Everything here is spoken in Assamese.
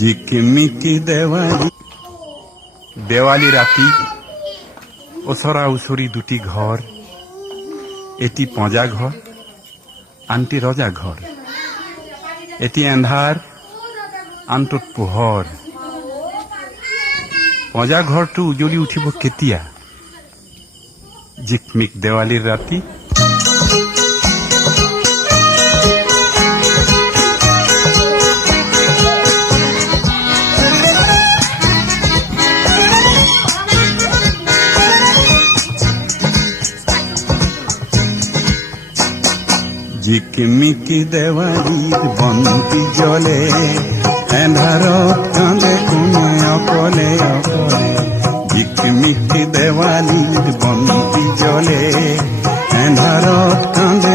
ঝিকমিকি দেওয়ালি ৰাতি ওসৰা উসৰি দুটি ঘৰ, এটি পঁজা ঘৰ, আনটি ৰজা ঘৰ। এটি এন্ধাৰ, আনটোত পোহৰ। পঁজা ঘৰটো উজলি উঠিব কেতিয়া? ঝিকমিক দেৱালীৰ ৰাতি। ঝিকমিকি দেৱালীৰ বন্তি জ্বলে, এন্ধাৰত কান্দে কোনে অকলে অকলে। ঝিকমিকি দেৱালীৰ বন্তি জ্বলে, এন্ধাৰত কান্দে